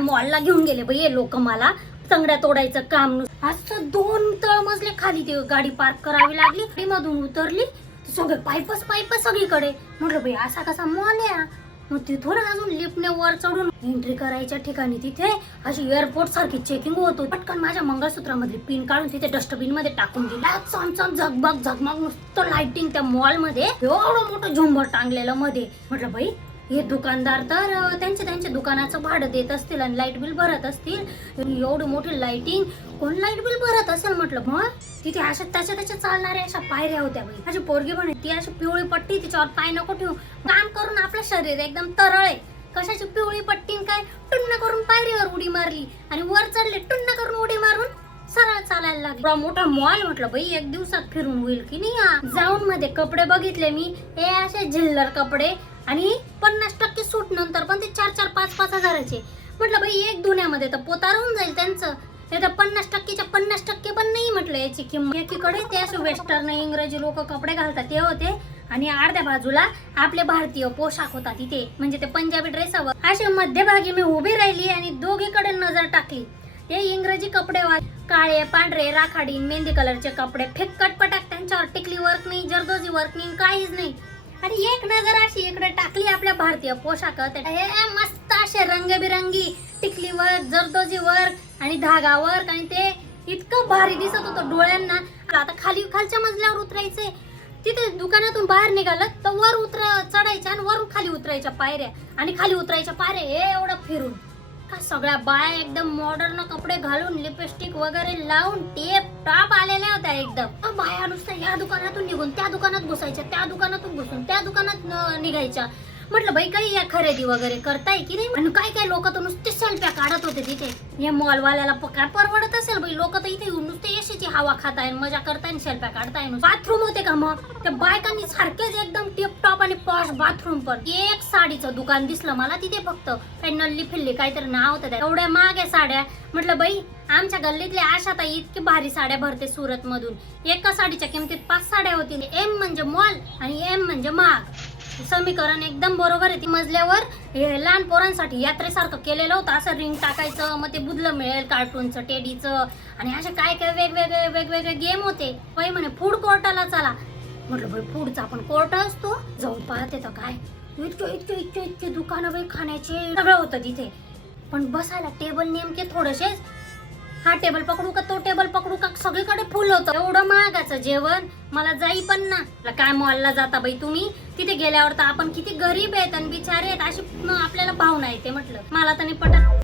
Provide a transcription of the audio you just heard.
मॉलला घेऊन गेले बाई हे लोक मला चंगड्या तोडायचं काम. असं 2 तळमजले खाली ती गाडी पार्क करावी लागली. गाडीमधून उतरली सगळे पाईप सगळीकडे. म्हटलं बाई असा कसा मॉल आहे. मग तिथून अजून लिफ्टने वर चढून एंट्री करायच्या ठिकाणी तिथे अशी एअरपोर्ट सारखी चेकिंग होत होती. पटकन माझ्या मंगळसूत्रामध्ये पिन काढून तिथे डस्टबिन मध्ये टाकून दिला. चमचम झगमग नुसतं लाइटिंग त्या मॉल मध्ये एवढं मोठं झुंबर टांगलेलं मध्ये. म्हटलं बाई हे दुकानदार तर त्यांच्या दुकानाचं भाडं देत असतील आणि लाईट बिल भरत असतील. एवढी मोठी लाइटिंग कोण लाईट बिल भरत असेल. म्हटलं मग तिथे अशा त्याच्या चालणाऱ्या अशा पायऱ्या होत्या बाई. माझी पोरगी म्हणे ती अशी पिवळी पट्टी तिच्यावर पाय नको ठेवू. काम करून आपलं शरीर एकदम तरळ आहे. कशाची पिवळी पट्टी काय टुन्न करून पायरीवर उडी मारली आणि वर चढले टुन्न करून उडी मारून सरळ चालायला लागले. मोठा मॉल म्हटलं बाई 1 दिवसात फिरून होईल की नाही. जाऊन मध्ये कपडे बघितले मी. हे असे झिल्लर कपडे आणि 50% सूट नंतर पण ते 4-4, 5-5 हजाराचे. म्हटलं बाई एक धुण्यामध्ये तर पोता राहून जाईल त्यांचं. ते 50%च्या 50% पण नाही म्हटलं याची किंमत. एकीकडे ते असे वेस्टर्न इंग्रजी लोक कपडे घालतात ते होते आणि अर्ध्या बाजूला आपले भारतीय पोशाख होता तिथे, म्हणजे ते पंजाबी ड्रेसावर. असे मध्यभागी मी उभी राहिली आणि दोघीकडे नजर टाकली. ते इंग्रजी कपडे काळे पांढरे राखाडी मेहंदी कलरचे कपडे फिक्कट पटाक. त्यांच्यावर टिकली वर्क नाही, जरदोजी वर्क नाही, काहीच नाही. आणि एक नजर अशी इकडे टाकली आपल्या भारतीय पोशाखात. हे मस्त असे रंगबिरंगी टिकली वर्क, जरदोजी वर्क आणि धागा वर्क आणि ते इतकं भारी दिसत होतं डोळ्यांना. आता खालच्या मजल्यावर उतरायचे. तिथे दुकानातून बाहेर निघालं तर वर चढायच्या आणि वरून खाली उतरायच्या पायऱ्या आणि खाली उतरायच्या पायऱ्या. हे एवढं फिरून का सगळ्या बाया एकदम मॉडर्न कपडे घालून लिपस्टिक वगैरे लावून टेप टाप आलेल्या होत्या एकदम. बाया नुसत्या या दुकानातून निघून त्या दुकानात घुसायच्या, त्या दुकानातून घुसून त्या दुकानात निघायच्या. म्हटलं बाई काही या खरेदी वगैरे करताय की नाही. आणि काय लोक तर नुसते सेल्फ्या काढत होते तिथे. या मॉलवाल्याला काय परवडत असेल बाई. लोक तर इथे नुसते एसीची हवा खाताय, मजा करताय, सेल्फ्या काढताय. बाथरूम होते का मग त्या बायकांनी सारखेच एकदम टिप टॉप आणि पॉश बाथरूम. पण एक साडीचं दुकान दिसलं मला तिथे. फक्त काही नल्ली फिल्ली काहीतरी नाव होतं एवढ्या महाग साड्या. म्हटलं बाई आमच्या गल्लीतल्या आशाताई इतकी भारी साड्या भरते सुरत मधून. एका साडीच्या किमतीत 5 साड्या होती. एम म्हणजे मॉल आणि एम म्हणजे महाग. समीकरण एकदम बरोबर आहे. ती मजल्यावर हे लहान पोरांसाठी यात्रेसारखं केलेलं होतं. असं रिंग टाकायचं, मग ते बुदलं मिळेल कार्टूनचं टेडीचं आणि असे काय वेगवेगळे गेम होते. बाई म्हणे फूड कोर्टाला चला. म्हटलं बाई फूडचा पण कोर्ट असतो. जाऊन पाहते तर काय इतके दुकानं बाई खाण्याचे सगळं होतं तिथे. पण बसायला टेबल नेमके थोडेसेच. हा टेबल पकडू का तो टेबल पकडू का सगळीकडे फुल होतं. एवढं महागाचं जेवण मला जाई पण ना. काय मॉलला जाता बाई तुम्ही. तिथे गेल्यावर तर आपण किती गरीब आहेत आणि बिचारे आहेत अशी आपल्याला भावना येते. म्हटलं मला तर नाही पटत.